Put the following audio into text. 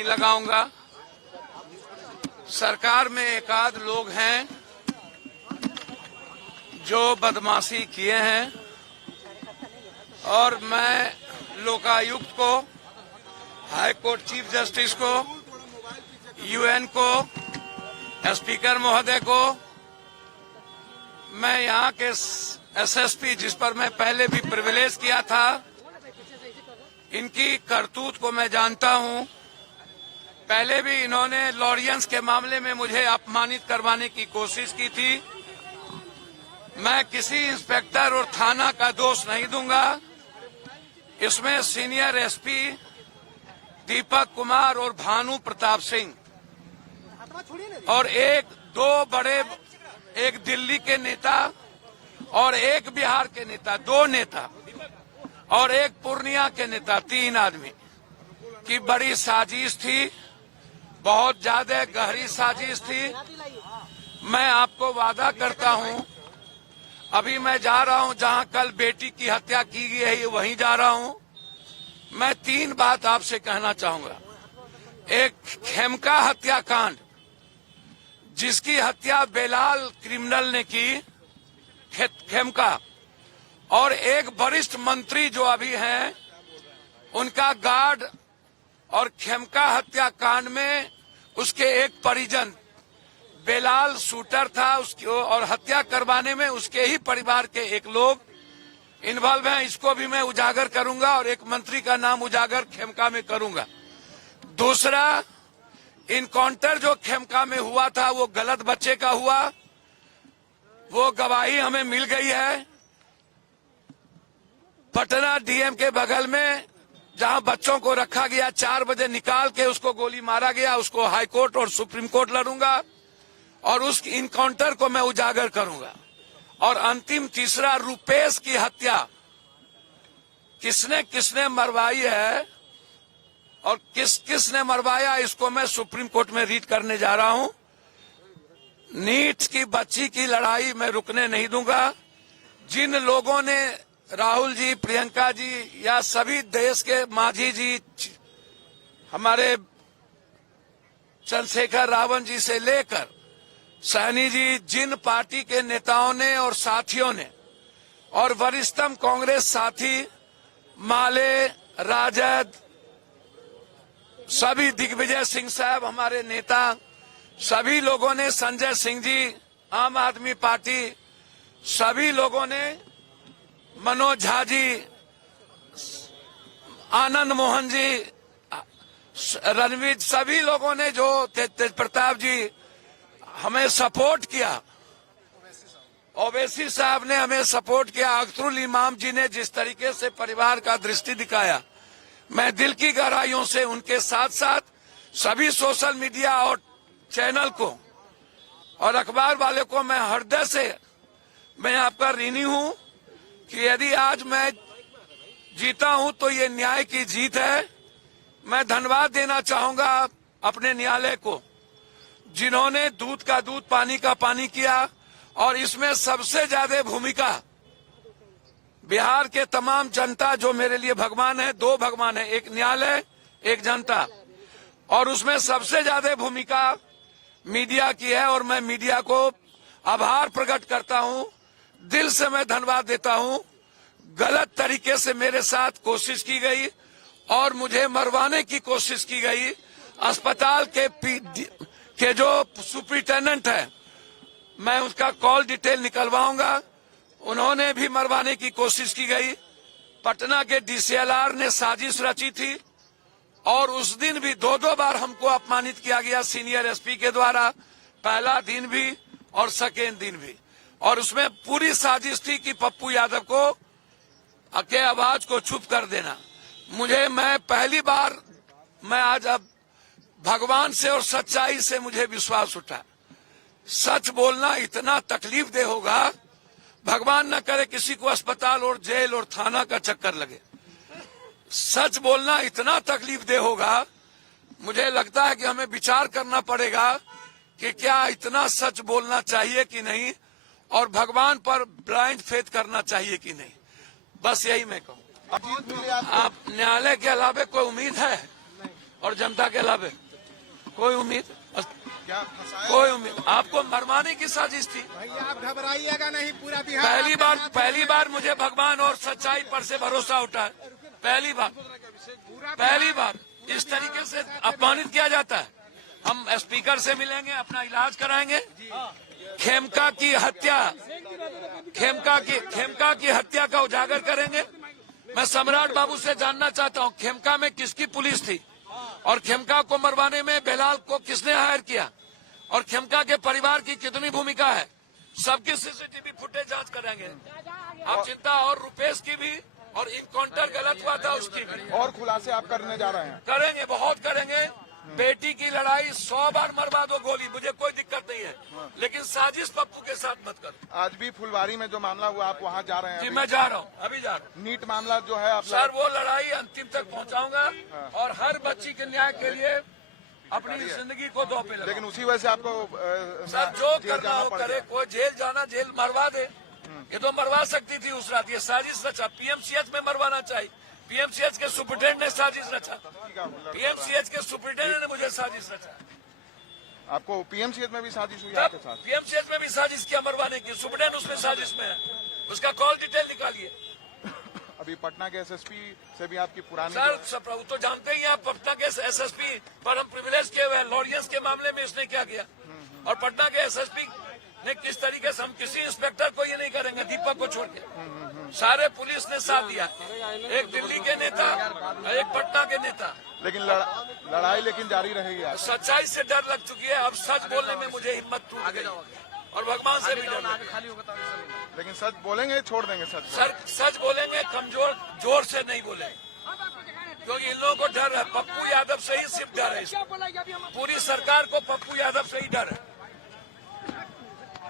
नहीं लगाऊंगा। सरकार में एक आध लोग हैं जो बदमाशी किए हैं और मैं लोकायुक्त को, हाई कोर्ट चीफ जस्टिस को, यूएन को, स्पीकर महोदय को, मैं यहाँ के एसएसपी जिस पर मैं पहले भी प्रिविलेज किया था, इनकी करतूत को मैं जानता हूँ। पहले भी इन्होंने लॉरियंस के मामले में मुझे अपमानित करवाने की कोशिश की थी। मैं किसी इंस्पेक्टर और थाना का दोष नहीं दूंगा। इसमें सीनियर एसपी दीपक कुमार और भानु प्रताप सिंह और दो बड़े, एक दिल्ली के नेता और एक बिहार के नेता, दो नेता और एक पूर्णिया के नेता, 3 आदमी की बड़ी साजिश थी। बहुत ज्यादा गहरी साजिश थी। मैं आपको वादा करता हूं, अभी मैं जा रहा हूं जहां कल बेटी की हत्या की गई है, वहीं जा रहा हूं। मैं 3 बात आपसे कहना चाहूंगा। एक, खेमका हत्याकांड, जिसकी हत्या बेलाल क्रिमिनल ने की, खेमका, और एक वरिष्ठ मंत्री जो अभी हैं, उनका गार्ड, और खेमका हत्याकांड में उसके एक परिजन, बेलाल शूटर था उसकी, और हत्या करवाने में उसके ही परिवार के एक लोग इन्वॉल्व हैं। इसको भी मैं उजागर करूंगा और एक मंत्री का नाम उजागर खेमका में करूंगा। दूसरा, इनकाउंटर जो खेमका में हुआ था वो गलत बच्चे का हुआ, वो गवाही हमें मिल गई है। पटना डीएम के बगल में जहां बच्चों को रखा गया, 4 बजे निकाल के उसको गोली मारा गया। उसको हाई कोर्ट और सुप्रीम कोर्ट लड़ूंगा और उस इनकाउंटर को मैं उजागर करूंगा। और अंतिम, तीसरा, रुपेश की हत्या किसने किसने मरवाई है और किसने मरवाया, इसको मैं सुप्रीम कोर्ट में रीड करने जा रहा हूं। नीट की बच्ची की लड़ाई मैं रुकने नहीं दूंगा। जिन लोगों ने, राहुल जी, प्रियंका जी, या सभी देश के मांझी जी, हमारे चंद्रशेखर रावण जी से लेकर सहनी जी, जिन पार्टी के नेताओं ने और साथियों ने, और वरिष्ठतम कांग्रेस साथी माले, राजद, सभी, दिग्विजय सिंह साहब हमारे नेता, सभी लोगों ने, संजय सिंह जी आम आदमी पार्टी, सभी लोगों ने, मनोज झा जी, आनंद मोहन जी, रणवीर, सभी लोगों ने जो तेज प्रताप जी हमें सपोर्ट किया, ओवैसी साहब ने हमें सपोर्ट किया, अख्तरुल इमाम जी ने जिस तरीके से परिवार का दृष्टि दिखाया, मैं दिल की गहराइयों से उनके साथ साथ सभी सोशल मीडिया और चैनल को और अखबार वाले को मैं हृदय से, मैं आपका ऋणी हूं कि यदि आज मैं जीता हूं तो ये न्याय की जीत है। मैं धन्यवाद देना चाहूंगा अपने न्यायालय को, जिन्होंने दूध का दूध, पानी का पानी किया। और इसमें सबसे ज्यादा भूमिका बिहार के तमाम जनता, जो मेरे लिए भगवान है, 2 भगवान है, एक न्यायालय, एक जनता, और उसमें सबसे ज्यादा भूमिका मीडिया की है। और मैं मीडिया को आभार प्रकट करता हूं, दिल से मैं धन्यवाद देता हूं। गलत तरीके से मेरे साथ कोशिश की गई और मुझे मरवाने की कोशिश की गई। अस्पताल के जो सुपरिटेंडेंट है, मैं उसका कॉल डिटेल निकलवाऊंगा, उन्होंने भी मरवाने की कोशिश की गई। पटना के डीसीएलआर ने साजिश रची थी और उस दिन भी 2-2 बार हमको अपमानित किया गया सीनियर एसपी के द्वारा, पहला दिन भी और सेकेंड दिन भी। और उसमें पूरी साजिश थी कि पप्पू यादव को के आवाज को चुप कर देना। मैं पहली बार, मैं आज अब भगवान से और सच्चाई से मुझे विश्वास उठा। सच बोलना इतना तकलीफ दे होगा, भगवान न करे किसी को अस्पताल और जेल और थाना का चक्कर लगे। सच बोलना इतना तकलीफ दे होगा, मुझे लगता है कि हमें विचार करना पड़ेगा कि क्या इतना सच बोलना चाहिए कि नहीं, और भगवान पर ब्लाइंड फेथ करना चाहिए कि नहीं। बस यही मैं कहूँ। आप न्यायालय के अलावा कोई उम्मीद है? और जनता के अलावे कोई उम्मीद, क्या फंसाया? कोई उम्मीद। आपको मरवाने की साजिश थी। भैया आप घबराइएगा नहीं, पूरा बिहार पहली बार मुझे भगवान और सच्चाई पर से भरोसा उठा है। पहली बार इस तरीके से अपमानित किया जाता है। हम स्पीकर से मिलेंगे, अपना इलाज कराएंगे। खेमका की हत्या का उजागर करेंगे। मैं सम्राट बाबू से जानना चाहता हूं, खेमका में किसकी पुलिस थी और खेमका को मरवाने में बेलाल को किसने हायर किया और खेमका के परिवार की कितनी भूमिका है। सबकी सीसीटीवी फुटेज जांच कराएंगे। आप चिंता, और रुपेश की भी, और इनकाउंटर गलत हुआ था उसकी भी। और खुलासे आप करने जा रहे हैं? करेंगे, बहुत करेंगे। बेटी की लड़ाई 100 बार मरवा दो गोली, मुझे कोई दिक्कत नहीं है, लेकिन साजिश पप्पू के साथ मत करो। आज भी फुलवारी में जो मामला हुआ, आप वहाँ जा रहे हैं? जी मैं जा रहा हूँ, अभी जा रहा हूँ। नीट मामला जो है आप सर, वो लड़ाई अंतिम तक पहुँचाऊंगा और हर बच्ची के न्याय के लिए अपनी जिंदगी को दो पे लगाऊंगा। लेकिन उसी वजह से आपको सर जो करना हो करे, कोई जेल जाना जेल मरवा दे। ये तो मरवा सकती थी उस रात, ये साजिश रचा। पीएमसीएच में मरवाना चाहिए। पीएमसीएच के सुप्रिटेंडेंट ने साजिश रचा। पीएमसीएच के सुप्रिटेंडेंट ने मुझे साजिश रचा। आपको पीएमसीएच में भी साजिश हुई आपके साथ? पीएमसीएच में भी साजिश किया मरवाने की। सुप्रिटेंडेंट उसमें साजिश में है, उसका कॉल डिटेल निकालिए। अभी पटना के एसएसपी से भी आपकी पुरानी सर प्रभु तो जानते ही आप, पटना के एसएसपी पर हम प्रिविलेज किए हुए हैं। लॉरियंस के मामले में इसने क्या किया, और पटना के एसएसपी ने किस तरीके से, हम किसी इंस्पेक्टर को ये नहीं करेंगे दीपक को छोड़ के। सारे पुलिस ने साथ दिया, एक दिल्ली के नेता, एक पटना के नेता। लेकिन लड़ाई लेकिन जारी रहेगी। सच्चाई से डर लग चुकी है, अब सच बोलने में मुझे हिम्मत टूट गई और भगवान से भी डर लग गया। लेकिन सच बोलेंगे, छोड़ देंगे सच? सच बोलेंगे, कमजोर जोर से नहीं बोलेंगे, क्योंकि इन लोगों को डर है। पप्पू यादव से ही सिर्फ डर है, पूरी सरकार को पप्पू यादव से ही डर है।